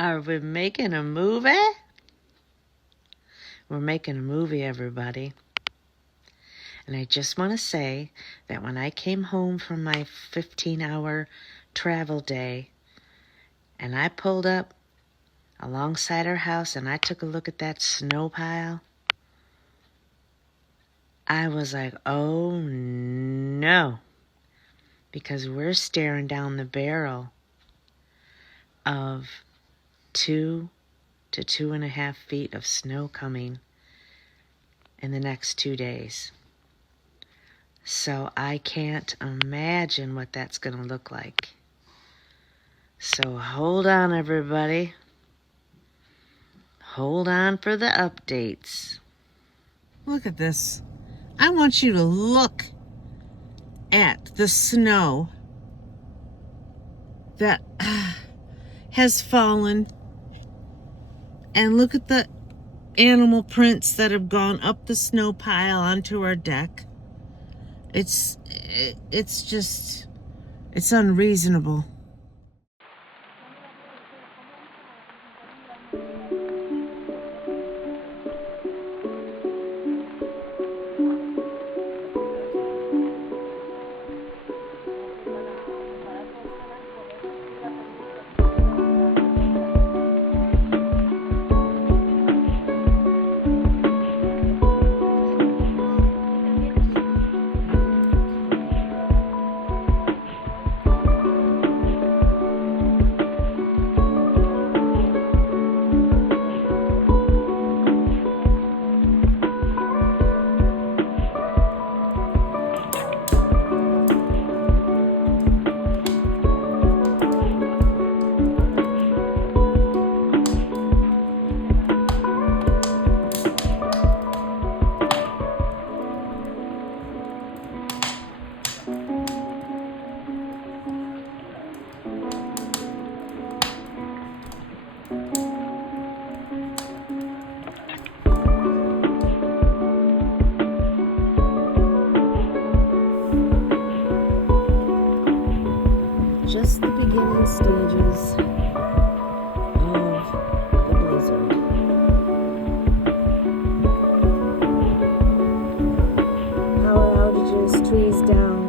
Are we making a movie? We're making a movie, everybody. And I just want to say that when I came home from my 15-hour travel day and I pulled up alongside our house and I took a look at that snow pile, I was like, oh no, because we're staring down the barrel of 2 to 2.5 feet of snow coming in the next 2 days. So I can't imagine what that's going to look like. So hold on, everybody. Hold on for the updates. Look at this. I want you to look at the snow that has fallen, and look at the animal prints that have gone up the snow pile onto our deck. It's unreasonable. Just the beginning stages of the blizzard. Power outages, trees down.